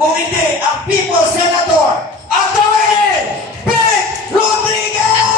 kung hindi ang People's Senator, Attorney Ben Rodriguez!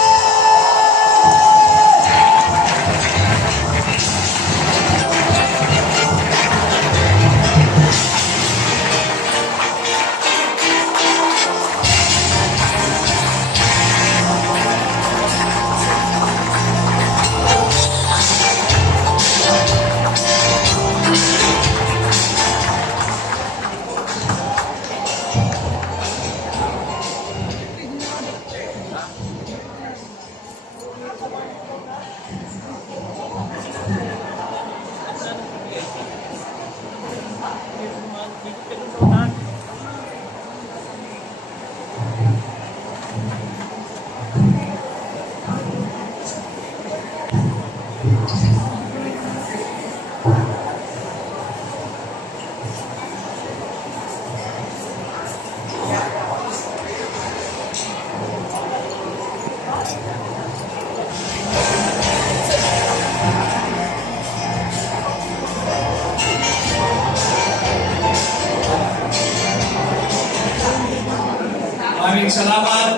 Maraming salamat.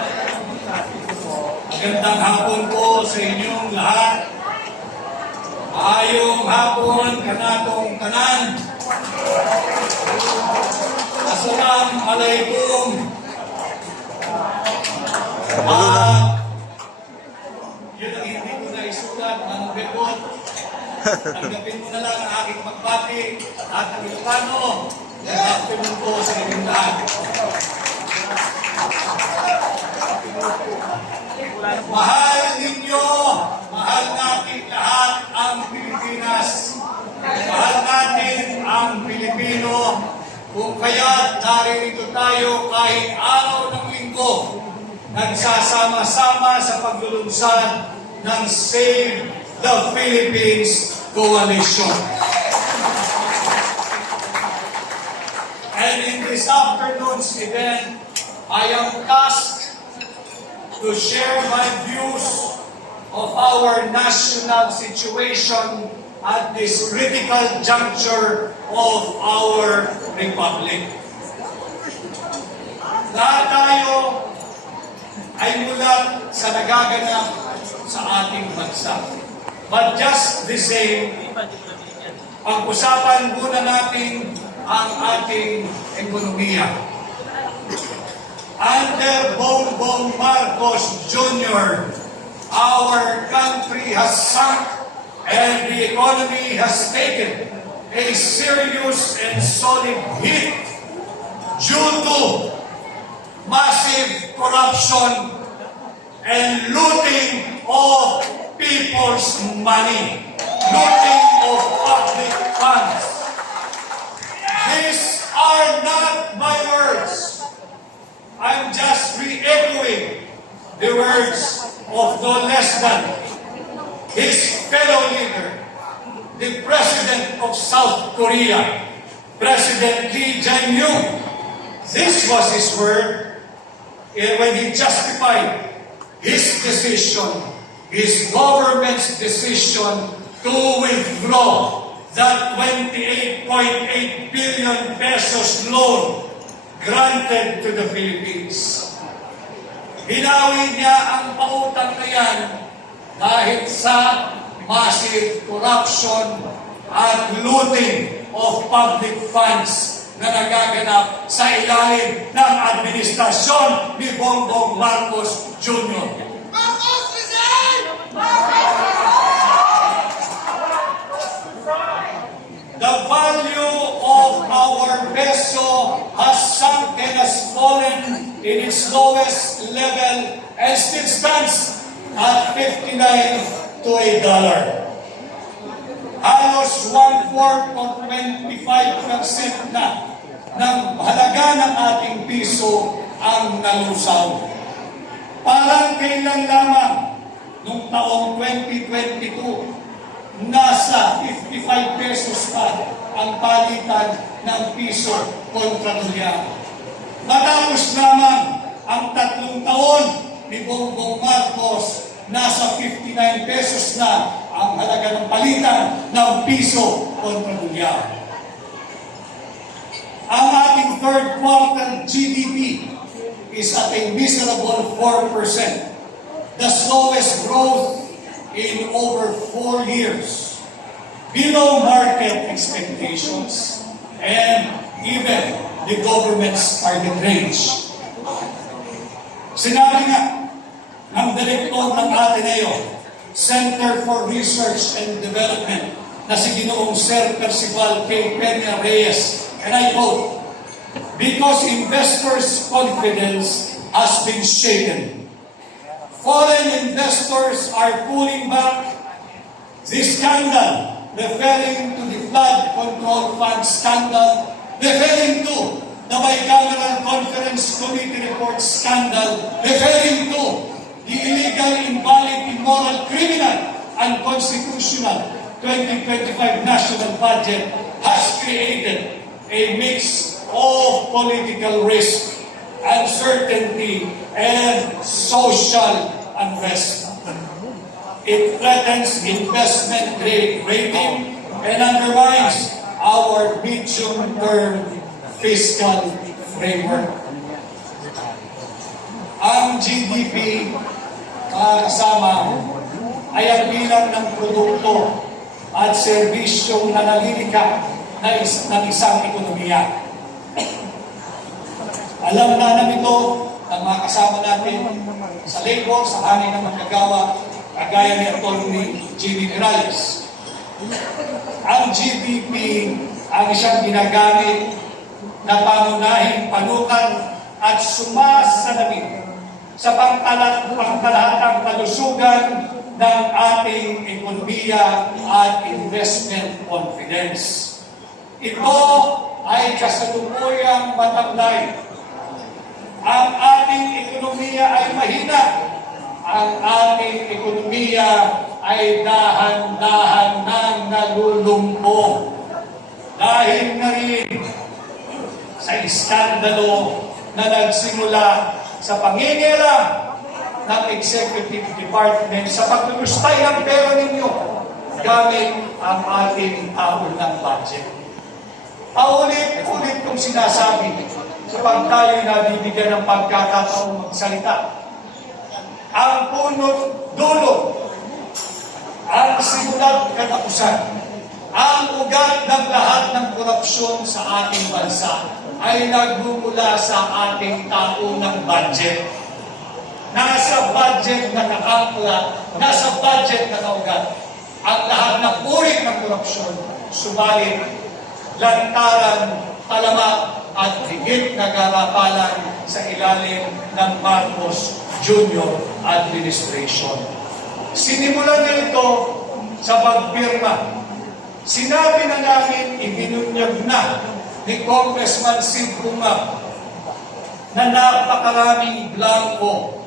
Magandang hapon po sa inyong lahat. Ayong hapon kanatong tanan. Assalamualaikum. Yun ang hindi ko na isulat ng report. Tanggapin mo na lang ang aking pagbati at ang Ilocano. Good afternoon po sa inyong lahat. Mahal ninyo, mahal natin lahat ang Pilipinas. Mahal natin ang Pilipino. Kung kaya naririto tayo kahit araw ng linggo, nagsasama-sama sa paglulunsad ng Save the Philippines Coalition. And in this afternoon's event, I am tasked to share my views of our national situation at this critical juncture of our republic. Lahat tayo ay mulat sa nagaganap sa ating bansa. But just the same, pag-usapan muna natin ang ating ekonomiya. Under Bongbong Marcos Jr., our country has sunk and the economy has taken a serious and solid hit due to massive corruption and looting of people's money, looting of public funds. These are not my words. I'm just re-echoing the words of no less than his fellow leader, the President of South Korea, President Lee Jae-myung. This was his word when he justified his decision, his government's decision to withdraw that 28.8 billion pesos loan granted to the Philippines. Hinawi niya ang pautang na yan dahil sa massive corruption at looting of public funds na nagaganap sa ilalim ng administrasyon ni Bongbong Marcos Jr. Marcos resign! The value of our peso has sunk and has fallen in its lowest level and still stands at 59 to a dollar. Halos 1/4 o 25% na ng halaga ng ating piso ang nalusaw. Parang kailan lamang noong taong 2022, nasa 55 pesos pa ang palitan ng piso kontra dolyar. Matapos lamang ang 3 taon ni Bongbong Marcos, nasa 59 pesos na ang halaga ng palitan ng piso kontra dolyar. Ang ating third quarter GDP is at a miserable 4%, the slowest growth in over 4 years, below market expectations, and even the government's target range. Sinabi nga ng direktor ng Ateneo, Center for Research and Development, na si Ginoong Sir Percival K. Peña Reyes, and I quote, "Because investors' confidence has been shaken. Foreign investors are pulling back. The scandal," referring to the flood control fund scandal, referring to the Bicameral Conference Committee report scandal, referring to the illegal, invalid, immoral, criminal, unconstitutional 2025 national budget, has created a mix of political risk, uncertainty, and social unrest. It threatens investment grade rating and undermines our medium-term fiscal framework. Ang GDP, mga kasama, ay ang bilang ng produkto at serbisyong nanalilikha ng isang ekonomiya. Alam na namin ito ng mga kasama natin sa labor, sa hangin ng manggagawa, kagaya ni Atty. Jimmy Morales. Ang GDP ang isang ginagamit na pangunahing panukan at sumasalamin sa pangkalahatang kalusugan ng ating ekonomiya at investment confidence. Ito ay kasalukuyang mataglay. Ang ating ekonomiya ay mahina. Ang ating ekonomiya ay dahan-dahan nang nalulumpo. Dahil na rin sa iskandalo na nagsimula sa pangingialam ng Executive Department sa paglulustay ng pera ninyo gamit ang ating taon ng budget. Paulit-ulit kong sinasabi kapag tayo nabibigyan ng pagkakataong magsalita. Ang punot dulo, ang simulat katapusan, ang ugat ng lahat ng korupsyon sa ating bansa ay nagmumula sa ating taunang budget. Nasa budget na nakakula, nasa budget na kaugat ang lahat ng uri ng korupsyon, subalit lantaran, talamak at higit na garapalan sa ilalim ng Marcos Jr. Administration. Sinimulan na ito sa pagpirma. Sinabi na namin, ibinunyag na ni Congressman Sid Puma na napakaraming blanco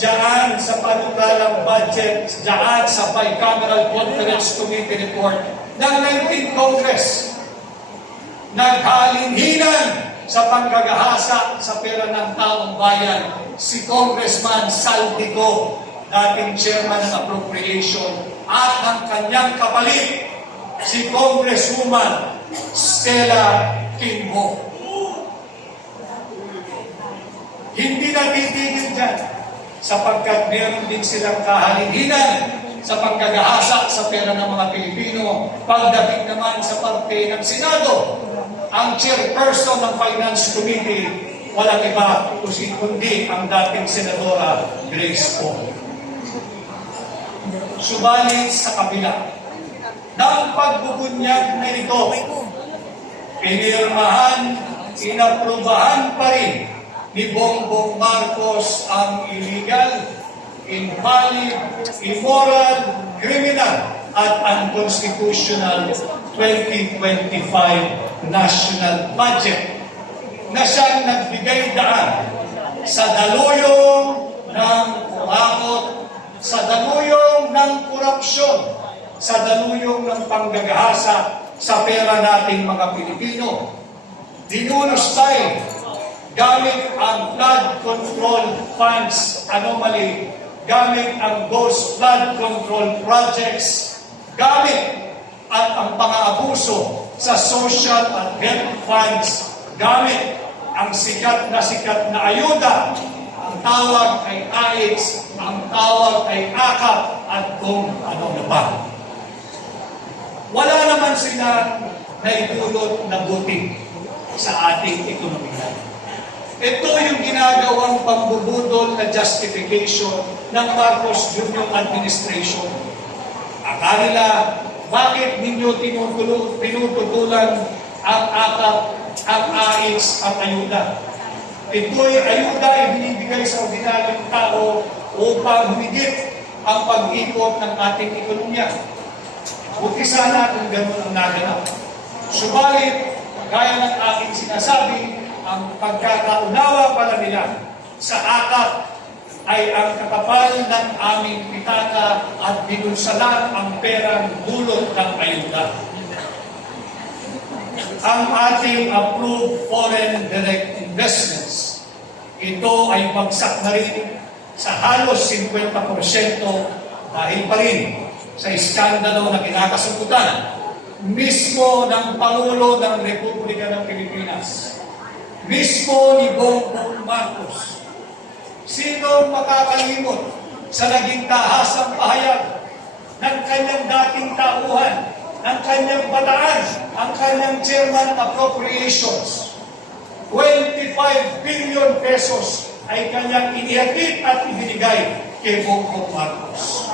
diyan sa panukalang budget, diyan sa Bicameral Conference Committee report ng 19th Congress. Naghalinhinan sa panggagahasa sa pera ng taong bayan si Congressman Saldico, dating chairman ng appropriation, at ang kanyang kapalit, si Congresswoman Stella Kimbo. Hindi natitigil dyan sapagkat meron din silang kahalinhinan sa pagkagahasa sa pera ng mga Pilipino. Pagdating naman sa parte ng Senado, ang chairperson ng Finance Committee, walang iba kundi ang dating Senadora Grace Poe. Subalit sa kabila ng pagbubunyag na ito, pinirmahan, inaprubahan pa rin ni Bongbong Marcos ang illegal, invalid, immoral, criminal, at unconstitutional 2025 national budget na siyang nagbigay daan sa daluyong ng kurakot, sa daluyong ng korupsyon, sa daluyong ng panggagahasa sa pera nating mga Pilipino. Dinunos tayo gamit ang flood control funds anomaly, gamit ang ghost flood control projects, gamit at ang pang-aabuso sa social and health funds gamit ang sikat na ayuda. Ang tawag ay AIDS, ang tawag ay AKAP, at kung ano na pa. Wala naman sila naidulot na buti sa ating ekonomiya. Ito yung ginagawang pambubudol na justification ng Marcos Jr. administration. Akala nila, bakit ninyo tinututulan ang AKAP, ang AIDS at ayuda? Ito'y ayuda ay binibigay sa ordinaryong tao upang humigit ang pag-ikot ng ating ekonomiya. Buti sana kung gano'n ang naganap. Subalit, gaya ng aking sinasabi, ang pagkakaunawa pala nila sa AKAP ay ang kakapal ng aming pitaka at binunsalan ang perang dulot ng ayuda. Ang ating approved foreign direct investments, ito ay bagsak na rin sa halos 50% dahil pa rin sa iskandalo na kinakasukutan mismo ng Pangulo ng Republika ng Pilipinas, mismo ni Bongbong Marcos. Sino makakalimot sa naging tahasang pahayag ng kanyang dating tauhan, ng kanyang bataan, ang kanyang chairman appropriations? 25 billion pesos ay kanyang inihatid at ibinigay kay Bongbong Marcos.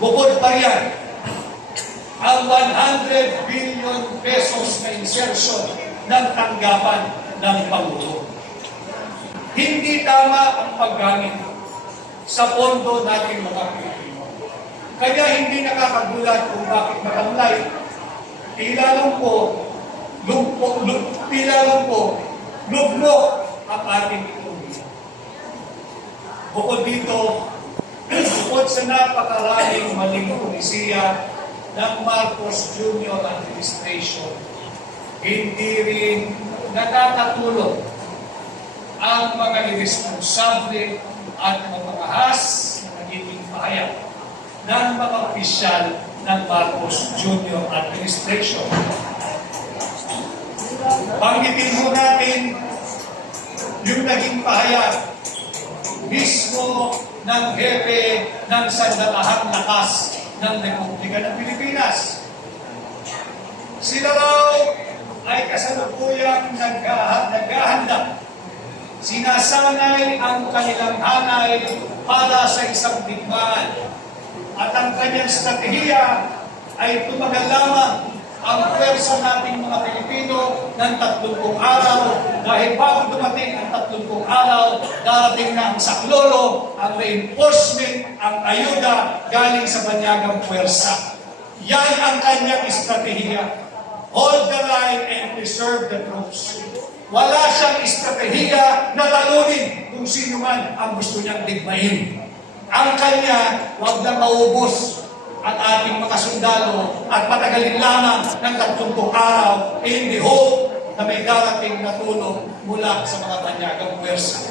Bukod pa riyan, ang 100 billion pesos na insertion ng tanggapan ng Pangulo. Hindi tama ang paggamit sa pondo nating mga Pilipino. Kaya hindi nakakagulat kung bakit matamlay. Tila lang po, lugmok ang ating ekonomiya. Bukod dito, bukod sa napakaraming maling polisiya ng Marcos Jr. administration, hindi rin nakakatulong ang mga irresponsable at mapangahas na nagiging pahayag ng mga opisyal ng Marcos Jr. administration. Banggitin mo natin yung naging pahayag mismo ng hepe ng Sandatahang Lakas ng Republika ng Pilipinas. Sila raw ay kasalukuyang naghahanda. Sinasanay ang kanilang hanay para sa isang digmaan. At ang kanyang strategiya ay tumagal lamang ang pwersa nating mga Pilipino ng 30 araw, dahil bago dumating ang 30 araw, darating na ang saklolo, ang reinforcement, ang ayuda galing sa banyagang pwersa. Yan ang kanyang estratehiya. Hold the line and preserve the troops. Wala siyang estratehiya na talunin kung sino man ang gusto niyang digmain. Ang kanya, huwag na maubos at ating mga sundalo at patagalin lamang ng 30 araw in the hope na may darating na tulong mula sa mga banyagang pwersa.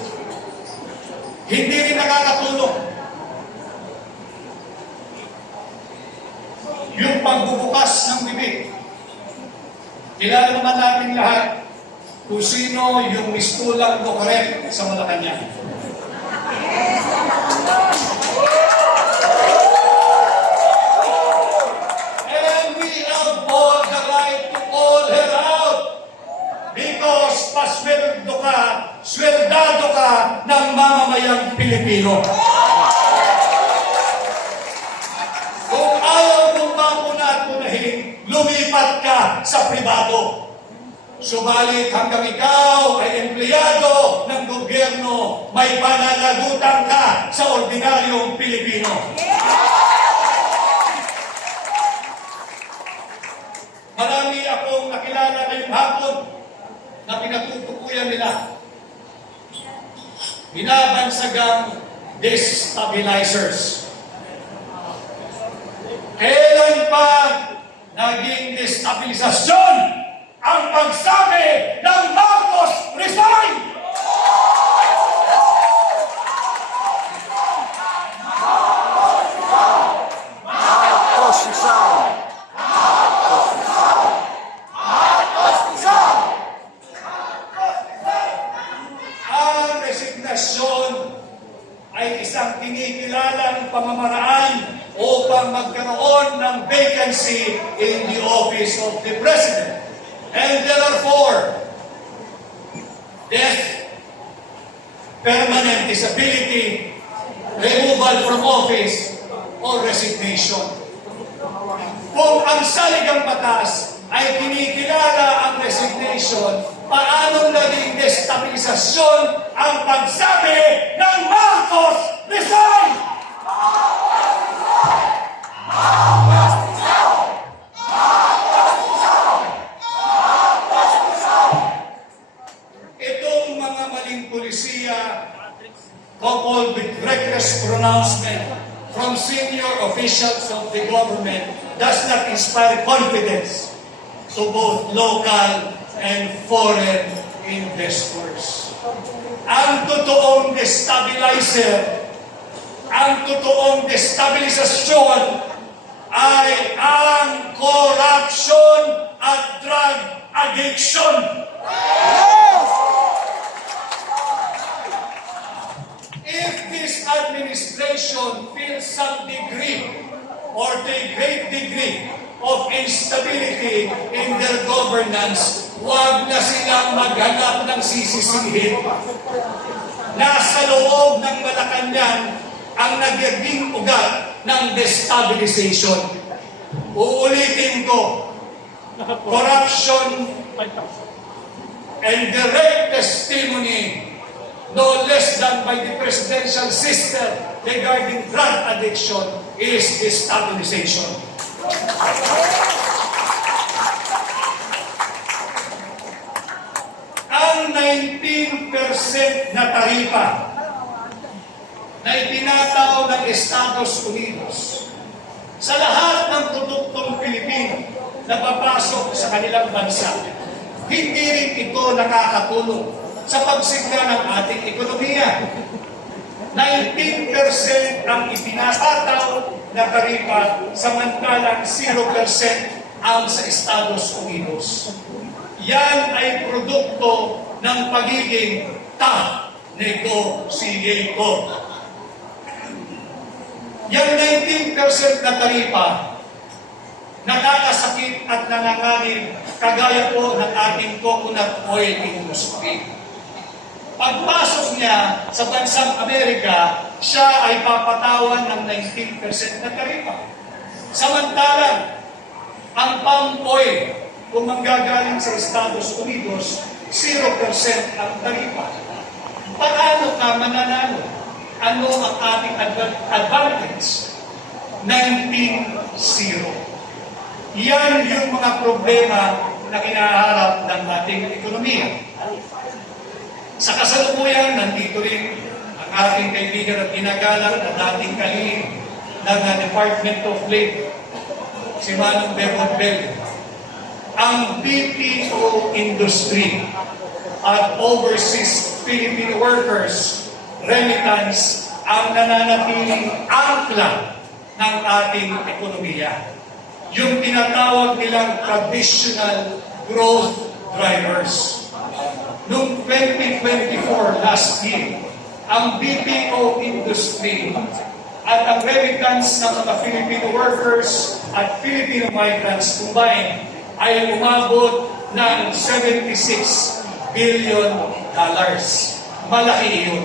Hindi rin nakakatulong yung pagbubukas ng bibig. Kilala naman natin lahat kung sino yung mistulang Bukaret sa Malacanang. And we have all the right to call her out because sweldado ka ng mamamayang Pilipino. Kung ayaw mong mapunat-punahin, lumipat ka sa pribado. Subalit hanggang ikaw ay empleyado ng gobyerno, may pananagutan ka sa ordinaryong Pilipino. Marami akong nakilala ngayong hapon na pinatutukuyan nila. Binabansagang destabilizers. Kailan pa naging destabilisasyon ang pagsabi ng Marcos resign? pamamaraan upang magkaroon ng vacancy in the office of the President. And there are 4. Death, permanent disability, removal from office, or resignation. Kung ang saligang batas ay kinikilala ang resignation, paano naging destabilisasyon ang pagsabi ng Marcos resign? Itong mga maling pulisiya, coupled with reckless pronouncement from senior officials of the government, does not inspire confidence to both local and foreign investors. Ang totoong destabilizer, ang totoong destabilisasyon ay ang corruption at drug addiction. If this administration feels some degree or the great degree of instability in their governance, huwag na silang maghanap ng sisisihin. Nasa loob ng Malacanang ang nagiging ugat ng destabilization. Uulitin ko, corruption and direct testimony, no less than by the presidential sister regarding drug addiction, is destabilization. Ang 19% na taripa na itinataw ng Estados Unidos sa lahat ng produktong Pilipino na papasok sa kanilang bansa, hindi rin ito nakakatulong sa pagsigla ng ating ekonomiya. 19% ang itinatataw na taripa, samantalang 0% ang sa Estados Unidos. Yan ay produkto ng pagiging tough negotiator. Yang 19% na taripa, nakakasakit at nanganganib kagaya po ng ating coconut oil industry. Pagpasok niya sa bansang Amerika, siya ay papatawan ng 19% na taripa. Samantalang, ang palm oil, kung manggagaling sa Estados Unidos, 0% ang taripa. Paano ka mananalo? Ano ang ating advantage? 19-0. Yan yung mga problema na kinaharap ng ating ekonomiya. Sa kasalukuyan, nandito rin ang ating kaibigan at ginagalang na dating kalihim ng Department of Labor, si Manong Berhon. Ang BPO industry at overseas Filipino workers remittance ang nananatiling angkla ng ating ekonomiya. Yung tinatawag nilang traditional growth drivers. Noong 2024, last year, ang BPO industry at ang remittance ng mga Filipino workers at Filipino migrants combined ay umabot ng $76 billion. Malaki yun.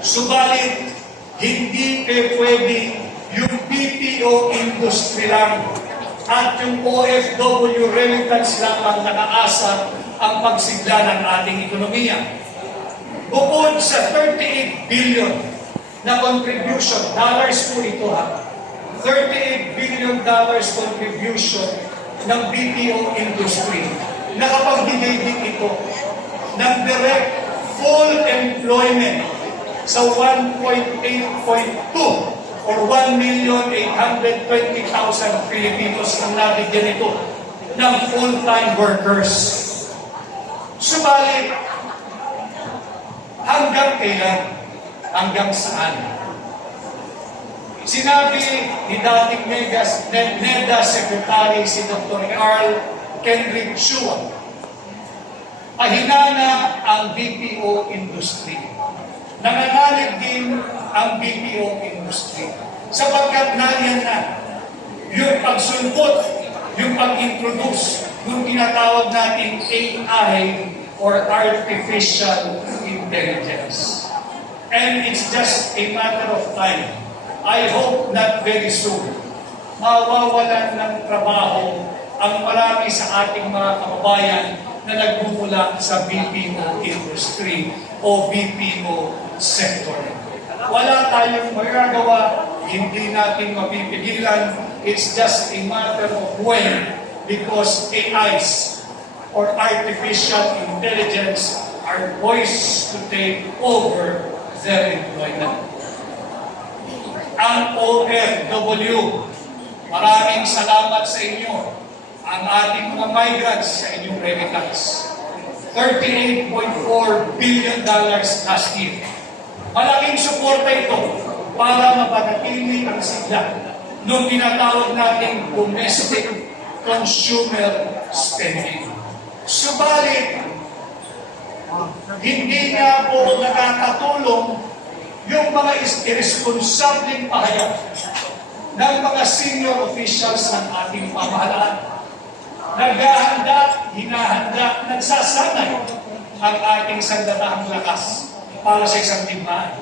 Subalit, hindi pwede yung BPO industry lang at yung OFW remittance lang ang nakaasa ang pagsigla ng ating ekonomiya. Bukod sa 38 billion na contribution, dollars po ito ha, $38 billion contribution ng BPO industry, nakapagbigay din ito ng direct full employment sa 1.8.2 or 1,820,000 Filipinos ang nabigyan ito ng full-time workers. Subalit, hanggang kailan? Hanggang saan? Sinabi ni dating NEDA Secretary si Dr. Carl Kendrick Chua, pahinana ang BPO industry. Nangangalit din ang BPO industry. industry. Sapagkat nariyan na yung pagsulpot, yung pag-introduce, yung tinatawag nating AI or Artificial Intelligence. And it's just a matter of time. I hope not very soon, mawawalan ng trabaho ang marami sa ating mga kababayan na nagmumula sa BPO industry o BPO sector. Wala tayong magagawa, hindi natin mapipigilan. It's just a matter of when, because AIs or artificial intelligence are poised to take over their employment. Ang OFW, maraming salamat sa inyo. Ang ating mga migrants sa inyong remittance. $38.4 billion last year. Malaking suporta ito para mapanatili ang sigla nung tinatawag nating domestic consumer spending. Subalit, hindi nga po nakakatulong yung mga irresponsableng pahayag ng mga senior officials ng ating pamahalaan. Naghahanda, hinahanda, nagsasanay ang ating sandatahang lakas para sa isang digmaan.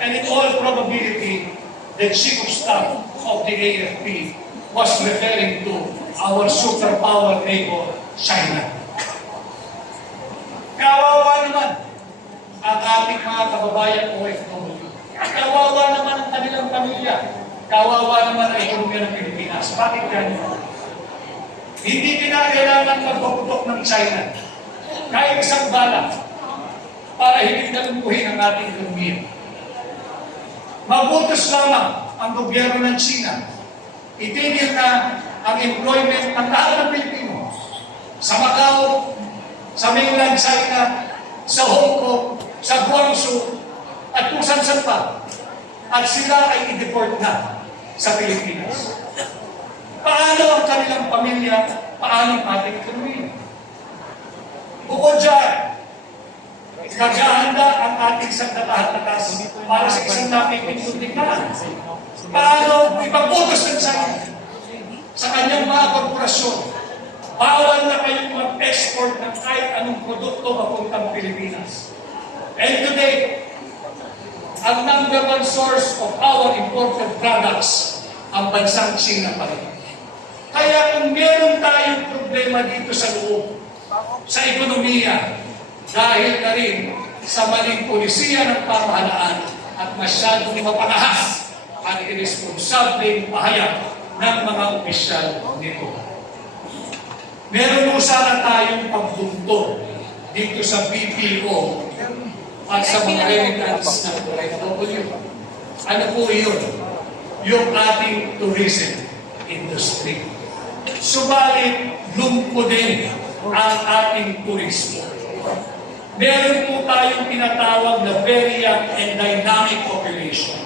And in all probability, the Chief of Staff of the AFP was referring to our superpower neighbor, China. Kawawa naman ang ating mga kababayan OFW. Kawawa naman ang kanilang pamilya. Kawawa naman ang ekonomiya ng Pilipinas. Bakit ganyan? Hindi kinakailangan magpaputok ng China. Kahit isang bala para hindi nalumuhin ang ating ekonomiya. Mabutos lamang ang gobyerno ng China. Itigil na ang employment ng lahat ng Pilipino sa Macau, sa mainland China, sa Hong Kong, sa Guangzhou, at kung saan pa. At sila ay i-deport na sa Pilipinas. Paano ang kanilang pamilya? Paano ang ating ekonomiya? Bukod dyan, naghahanda ang ating sandatahang lakas para sa isang napipintong digmaan. Paano ipaputos ng China sa kanyang mga korporasyon? Bawal na kayong mag-export ng kahit anong produkto papuntang Pilipinas. And today, ang number one source of our imported products, ang bansang China pa rin. Kaya kung meron tayong problema dito sa loob, sa ekonomiya, dahil na rin sa maling polisiya ng pamahalaan at masyadong mapanahas ang irresponsableng pahayag ng mga opisyal nito. Meron mo sana tayong pagbunto dito sa BPO at sa mga remittance ng OFW. Ano po yun? Yung ating tourism industry. Subalit, lumpo din ang ating turismo. Meron po tayong tinatawag na very young and dynamic population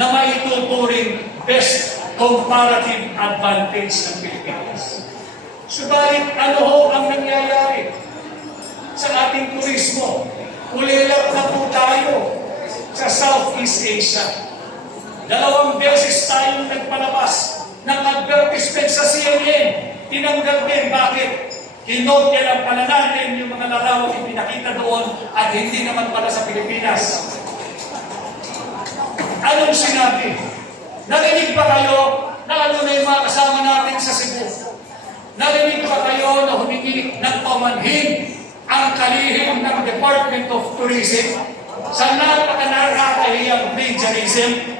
na maituturing best comparative advantage ng Pilipinas. Subalit, ano ho ang nangyayari sa ating turismo? Ulilap na po tayo sa Southeast Asia. 2 beses tayong nagpalabas ng advertisement sa CNN. Tinanggal din. Bakit? Kinotya lang pala natin yung mga larawang ipinakita doon at hindi naman pala sa Pilipinas. Anong sinabi? Narinig ba kayo na ano na yung mga kasama natin sa Cebu? Narinig ba kayo na humingi ng pamanhin ang kalihim ng Department of Tourism sa napaka-nakakahiyang plagiarism?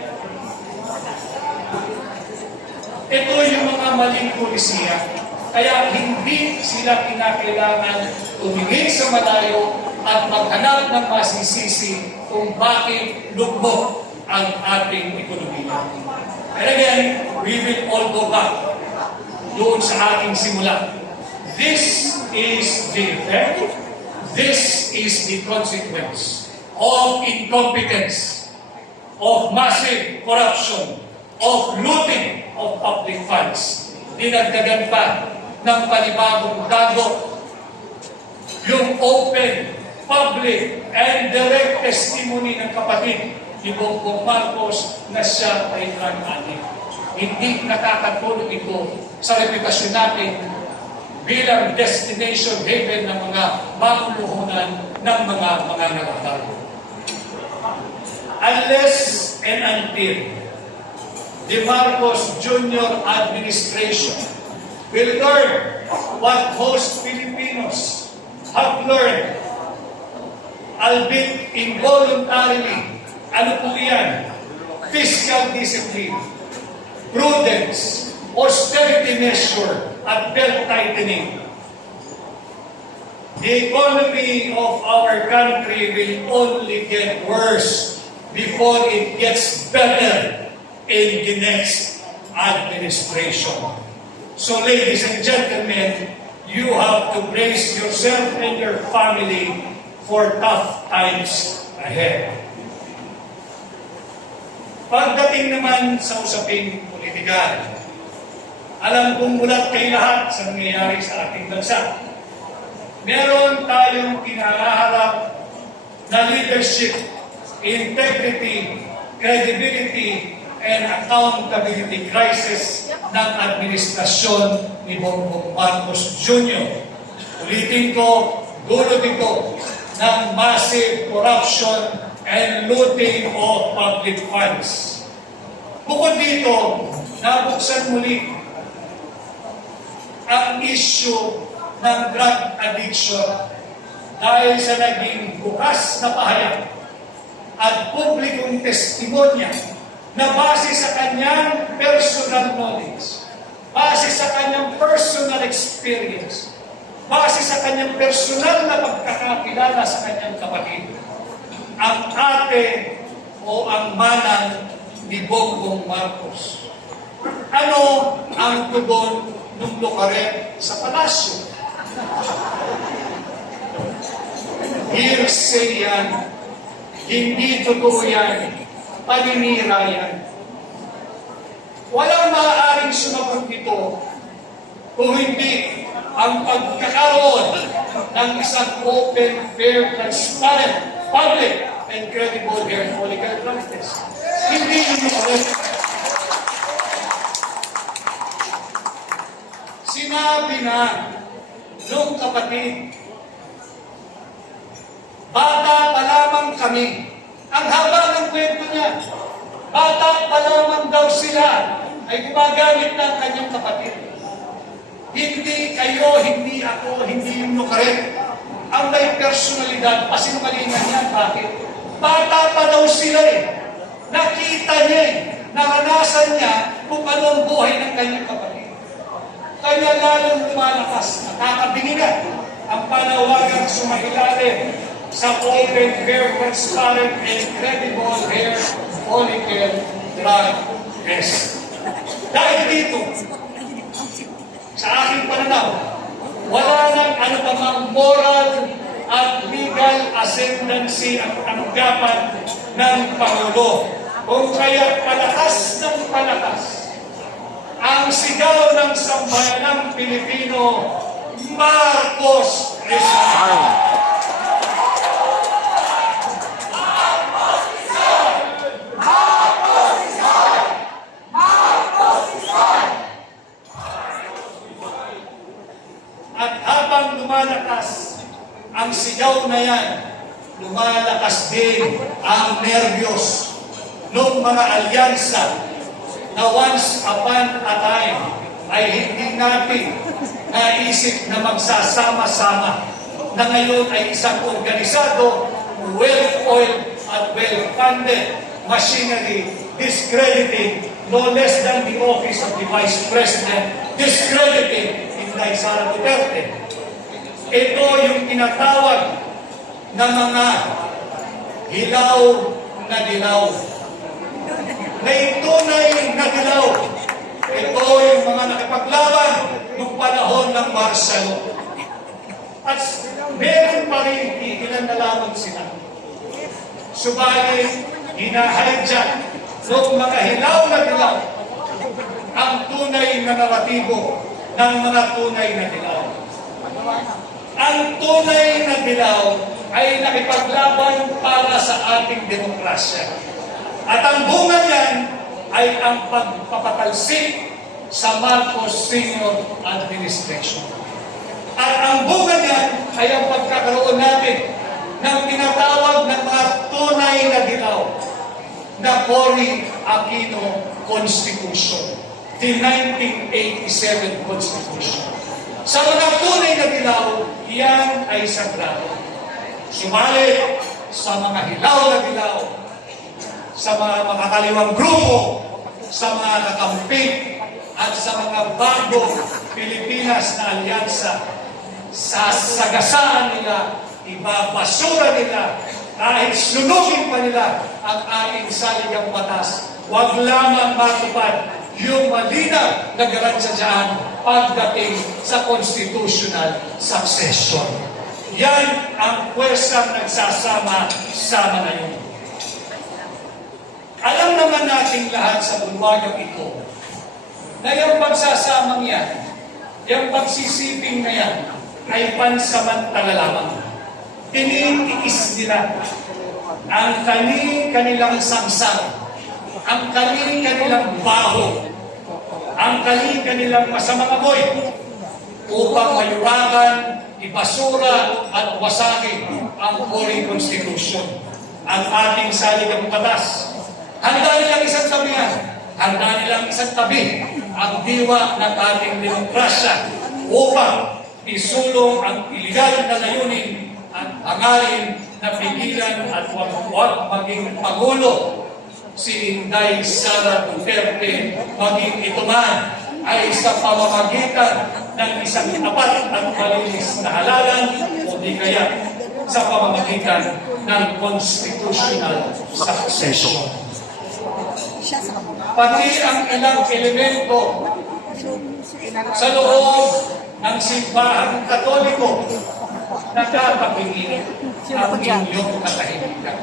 Ito yung mga maling polisiya. Kaya hindi sila kinakailangan tumingin sa malayo at maghanap ng masisisi kung bakit lugmok ang ating ekonomiya. And again, we will all go back doon sa ating simula. This is the effect. This is the consequence of incompetence, of massive corruption, of looting of public funds. Dinagdagan pa ng panibagong dago yung open, public, and direct testimony ng kapatid ni Bongbong Marcos na siya ay drug addict. Hindi nakakatulong ito sa reputasyon natin bilang destination haven ng mga mamumuhunan ng mga nangangaral. Unless and until the Marcos Jr. administration will learn what most Filipinos have learned, albeit involuntarily, ano po yan? Fiscal discipline, prudence, austerity measure, at belt-tightening. The economy of our country will only get worse before it gets better in the next administration. So ladies and gentlemen, you have to brace yourself and your family for tough times ahead. Pagdating naman sa usaping politikal, alam kong mulat kayo lahat sa nangyayari sa ating bansa. Meron tayong kinaharap na leadership, integrity, credibility, and accountability crisis ng administrasyon ni Bongbong Marcos Jr. Ulitin ko, dulo dito ng massive corruption and looting of public funds. Bukod dito, nabuksan muli ang issue ng drug addiction dahil sa naging bukas na pahayag at publikong testimonya na base sa kanyang personal knowledge, base sa kanyang personal experience, base sa kanyang personal na pagkakakilala sa kanyang kapatid, ang ate o ang manang ni Bongbong Marcos. Ano ang tugon ng lukaret sa palasyo? Hearsay yan. Hindi totoo yan. Paninira yan. Walang maaaring sumagot ito kung hindi ang pagkakaroon ng isang open, fair, transparent, public, and credible hair follicle drug test. Hindi yun lukaret. Sinabi na nung kapatid, bata pa lamang kami. Ang haba ng kwento niya. Bata pa lamang daw sila ay gumagamit ng kanyang kapatid. Hindi kayo, hindi ako, hindi yung lukaret. Ang may personalidad, pasinungalingan yan. Bakit? Bata pa daw sila eh. Nakita niya eh. Naranasan niya kung ano ang buhay ng kanyang kapatid. Kaya lalong lumalakas, nakakabingi na ang panawagang sumahilalim sa open, fair, transparent, and credible hair follicle drug test. Dahil dito, sa aking pananaw, wala nang ano pa mang moral at legal ascendancy ang tanggapan ng Pangulo. Kung kaya palakas ng palakas, ang sigaw ng sambayanang Pilipino, Marcos resign! At habang lumalakas ang sigaw na yan, lumalakas din ang nerbiyos ng mga alyansa na once upon a time ay hindi natin naisip na magsasama-sama, na ngayon ay isang organisado, well-oiled at well-funded machinery, discrediting no less than the office of the Vice President, discrediting Inday Sara Duterte. Ito yung tinatawag na mga hilaw na dilaw. May tunay na dilaw. Ito yung mga nakipaglaban noong panahon ng martial law. At meron pa rin ilan na lamang sila. Subalit, hinahijack ng mga hilaw na dilaw ang tunay na naratibo ng mga tunay na dilaw. Ang tunay na dilaw ay nakipaglaban para sa ating demokrasya. At ang bunga niyan ay ang pagpapatalsik sa Marcos Sr. Administration. At ang bunga niyan ay ang pagkakaroon natin ng tinatawag ng mga tunay na dilaw na Cory Aquino Constitution, the 1987 Constitution. Sa mga tunay na dilaw, yan ay sagrado. Sumali sa mga hilaw na dilaw, sa mga makakaliwang grupo, sa mga kakampi, at sa mga bagong Pilipinas na alyansa, sasagasaan nila, ibabasura nila, kahit sunugin pa nila ang ating saligang batas. Huwag lamang matupad yung malinaw na garansya dyan pagdating sa constitutional succession. Yan ang pwersang nagsasama-sama na yun. Alam naman nating lahat sa bulwagang ito na yung pagsasamang yan, yung pagsisiping na yan, ay pansamantala lamang. Tiniis nila ang kanilang sangsang, ang kanilang baho, ang kanilang masamang amoy upang mayurakan, ibasura at wasakin ang Cory Constitution, ang ating saligang batas. Handa nilang isang tabihan, handa nilang isang tabi ang diwa ng ating demokrasya upang isulong ang iligal na layunin at hangarin na pigilan at huwag maging Pangulo si Inday Sara Duterte, maging ito man ay sa pamamagitan ng isang tapat at malinis na halalan o di kaya sa pamamagitan ng constitutional succession. Pati ang ilang elemento sa loob ng simbahang Katoliko nakakapingin ang inyong katahimikan.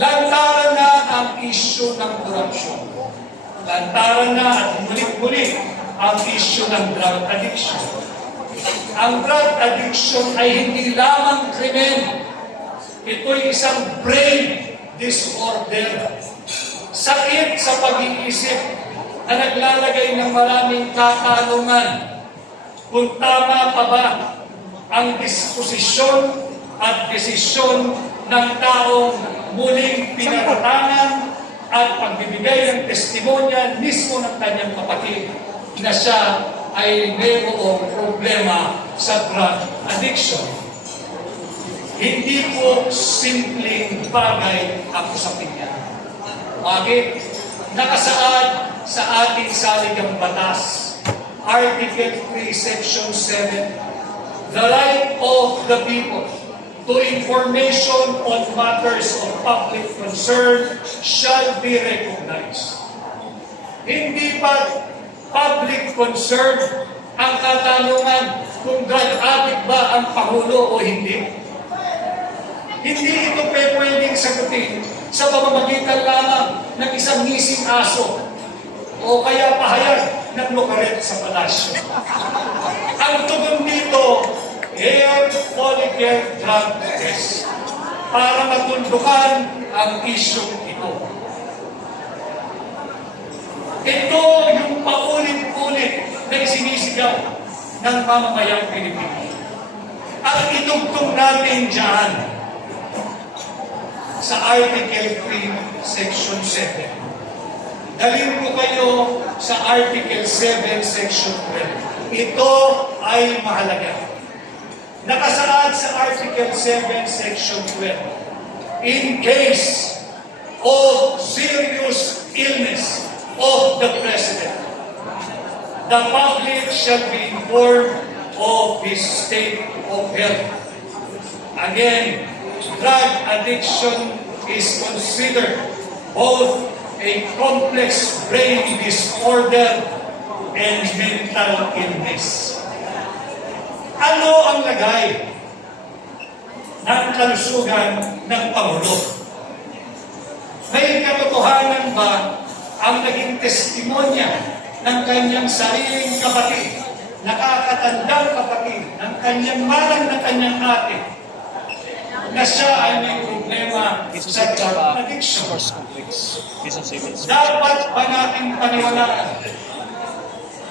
Lantaran na ang isyu ng korupsyon. Lantaran na at mulit-mulit ang isyu ng drug addiction. Ang drug addiction ay hindi lamang krimen. Ito'y isang brain disorder. Sakit sa pag-iisip na naglalagay ng maraming katanungan kung tama pa ba ang disposisyon at desisyon ng taong muling pinaratangan at pagbibigay ng testimonya mismo ng kanyang kapatid na siya ay mayroong problema sa drug addiction. Hindi po simpleng bagay ang usapin niya. Bakit? Nakasaad sa ating saligang batas, Article 3, Section 7, the right of the people to information on matters of public concern shall be recognized. Hindi pa public concern ang katanungan kung drug addict ba ang Pangulo o hindi. Hindi ito pwedeng sagutin sa pamamagitan lamang ng isang missing aso o kaya pahayag ng lokaret sa palasyo. Ang tugon dito, hair follicle drug test para matundukan ang isyong ito. Ito yung paulit-ulit na isinisigaw ng mamamayang Pilipino. At itugtong natin dyan sa Article 3, Section 7. Dalhin ko kayo sa Article 7, Section 12. Ito ay mahalaga. Nakasaad sa Article 7, Section 12. In case of serious illness of the President, the public shall be informed of his state of health. Again, drug addiction is considered both a complex brain disorder and mental illness. Ano ang lagay ng kalusugan ng Pangulo? May katotohanan ba ang naging testimonya ng kanyang sariling kapatid, nakakatandang kapatid, ng kanyang manang na kanyang ate, na siya ay may problema problema sa drug addiction. Source complex. Quezon City. Dapat ba natin paniwalaan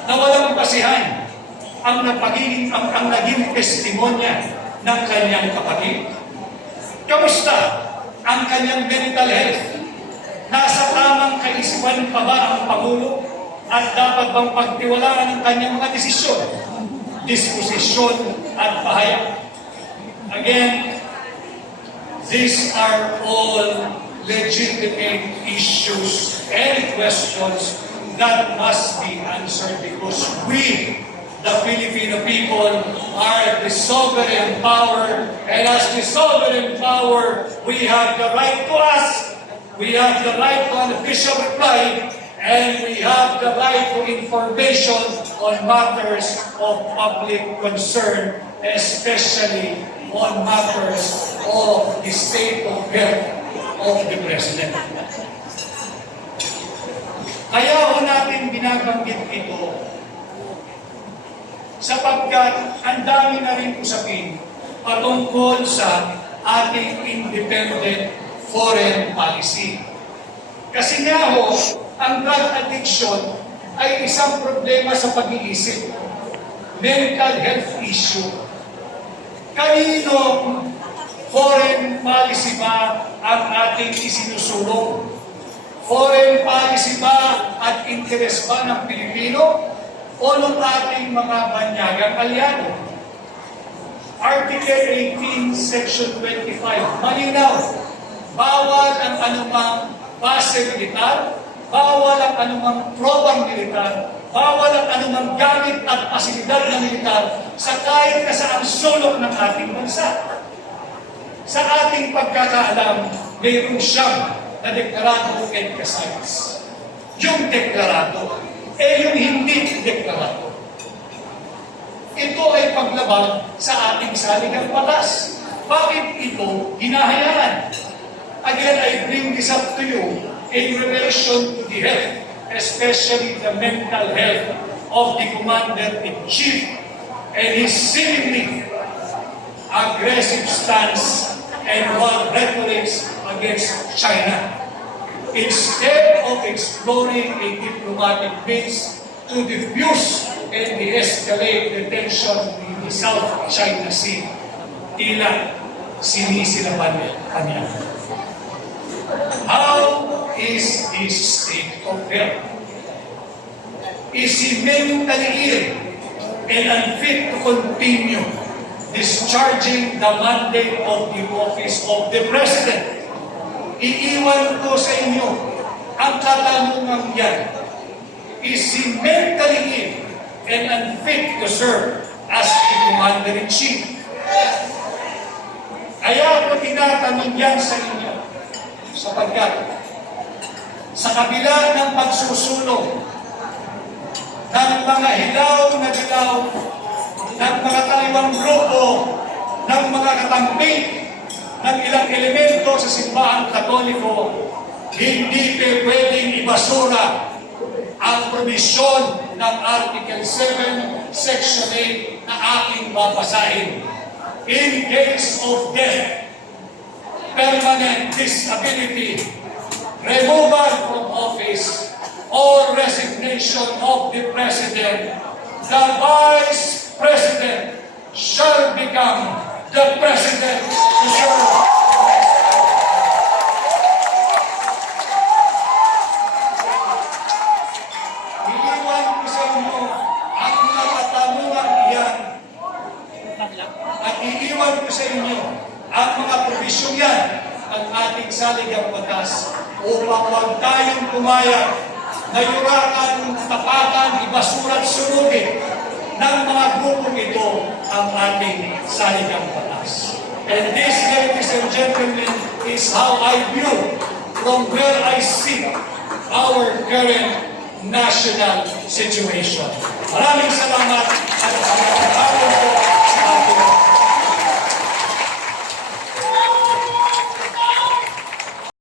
na walang basihan ang naging testimonya ng kanyang kapatid? Kamusta ang kanyang mental health? Nasa tamang kaisipan pa ba ang Pangulo? At dapat bang pagtiwalaan ang kanyang mga desisyon, disposisyon at pahayag? Again, these are all legitimate issues and questions that must be answered because we, the Filipino people, are the sovereign power, and as the sovereign power, we have the right to ask, we have the right to an official reply, and we have the right to information on matters of public concern, especially on matters of the state of health of the President. Kaya ho natin binabanggit ito sapagkat ang dami na rin usapin patungkol sa ating independent foreign policy. Kasi nga ho, ang drug addiction ay isang problema sa pag-iisip. Mental health issue. Kaninong foreign policy ba ang ating isinusulong? Foreign policy ba at interes ba ng Pilipino o ng ating mga banyagang aliado? Article 18, Section 25, malinaw. Bawal ang anumang base militar, bawal ang anumang probang militar, bawal ang anumang gamit at pasilidad ng militar sa kahit na saang sulok ng ating bansa. Sa ating pagkakaalam, mayroon siyang na deklarado emphasize. Yung deklarado, yung hindi deklarado. Ito ay paglabag sa ating saligang batas. Bakit ito hinahayaan? Again, I bring this up to you in relation to the health, especially the mental health of the Commander-in-Chief and his seemingly aggressive stance and wild rhetorics against China. Instead of exploring a diplomatic means to diffuse and de-escalate the tension in the South China Sea, tila sinisilaban kanya. How is this state of health? Is he mentally ill and unfit to continue discharging the mandate of the office of the President? Iiwan ko sa inyo ang katanungang yan. Is he mentally ill and unfit to serve as the Commander-in-Chief? Kaya ko tinatanong yan sa inyo sapagkat sa kabila ng pagsusulong ng mga hilaw na dilaw, ng mga taliwang grupo, ng mga katampi, ng ilang elemento sa simbahang Katoliko, hindi pwedeng ibasura ang promisyon ng Article 7, Section 8 na aking babasahin. In case of death, permanent disability, removal from office, or resignation of the President, the Vice President shall become the President to serve. Iiwan ko sa inyo ang mga katanungang iyan at iiwan ko sa inyo ang mga probisyong yan ng ating saligang batas upang huwag tayong pumayag na yurakan, tapatan, ibasura at sunugin ng mga grupong ito ang ating saligang batas. And this, ladies and gentlemen, is how I view from where I see our current national situation. Maraming salamat at salamat po sa ating